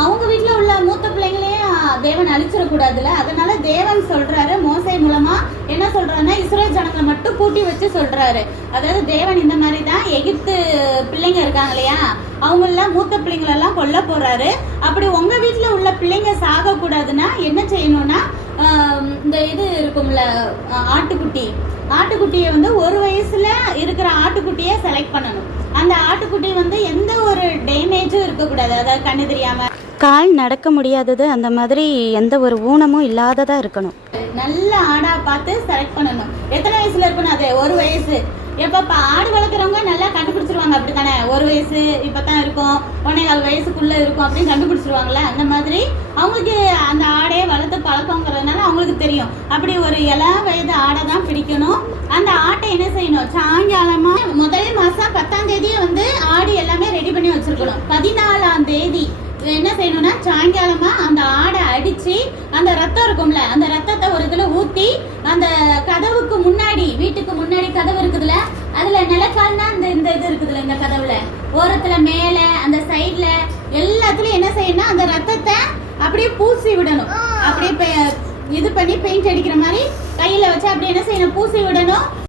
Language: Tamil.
அவங்க வீட்டுல உள்ள மூத்த பிள்ளைங்களையும் தேவன் அழிச்சிடக்கூடாதுல. அதனால தேவன் சொல்றாரு மோசே மூலமா என்ன சொல்றாருன்னா இஸ்ரேல் ஜனங்களை மட்டும் கூட்டி வச்சு சொல்றாரு. அதாவது தேவன் இந்த மாதிரி தான் எகிப்து பிள்ளைங்க இருக்காங்க இல்லையா, அவங்கள மூத்த பிள்ளைங்களெல்லாம் கொல்ல போறாரு. அப்படி உங்க வீட்டுல உள்ள பிள்ளைங்க சாக கூடாதுன்னா என்ன செய்யணும்னா, இந்த இது இருக்கும்ல ஆட்டுக்குட்டியை வந்து 1 வயசுல இருக்கிற ஆட்டுக்குட்டியை செலக்ட் பண்ணணும். அந்த ஆட்டுக்குட்டி வந்து எந்த ஒரு டேமேஜும் இருக்கக்கூடாது, அதாவது கண்ணு தெரியாம, கால் நடக்க முடியாதது, அந்த மாதிரி எந்த ஒரு ஊனமும் இல்லாததா இருக்கணும். நல்ல ஆடா பார்த்து செலக்ட் பண்ணணும். எத்தனை வயசுல இருக்கணும் அது? 1 வயசு. எப்ப ஆடு வளர்க்குறவங்க நல்லா கண்டுபிடிச்சிருவாங்க, அப்படித்தானே? 1 வயசு இப்பதான் இருக்கும், 1.25 வயசுக்குள்ள இருக்கும் அப்படின்னு கண்டுபிடிச்சிருவாங்கல்ல. அந்த மாதிரி அவங்களுக்கு அந்த ஆடையை வளர்த்து பழக்கங்கிறதுனால அவங்களுக்கு தெரியும். அப்படி ஒரு 7 வயது ஆடை தான் பிடிக்கணும். அந்த ஆட்டை என்ன செய்யணும், சாயங்காலமா முதல் மாசம் 10ஆம் தேதியே வந்து ஆடு எல்லாமே ரெடி பண்ணி வச்சிருக்கணும். 14ஆம் தேதி என்ன செய்யணும்னா சாயங்காலமா அந்த ஆடை அடிச்சு அந்த ரத்தம் இருக்கும்ல, அந்த ரத்தத்தை ஒரு இதுல ஊத்தி அந்த கதவுக்கு முன்னாடி, வீட்டுக்கு முன்னாடி கதவு இருக்குதுல, அதுல நிலக்கால்னா இந்த இது இருக்குதுல, இந்த கதவுல ஓரத்துல மேல அந்த சைட்ல எல்லாத்துலயும் என்ன செய்யணும், அந்த ரத்தத்தை அப்படியே பூசி விடணும். அப்படியே இது பண்ணி பெயிண்ட் அடிக்கிற மாதிரி கையில வச்சு அப்படி என்ன செய்யணும், பூசி விடணும்.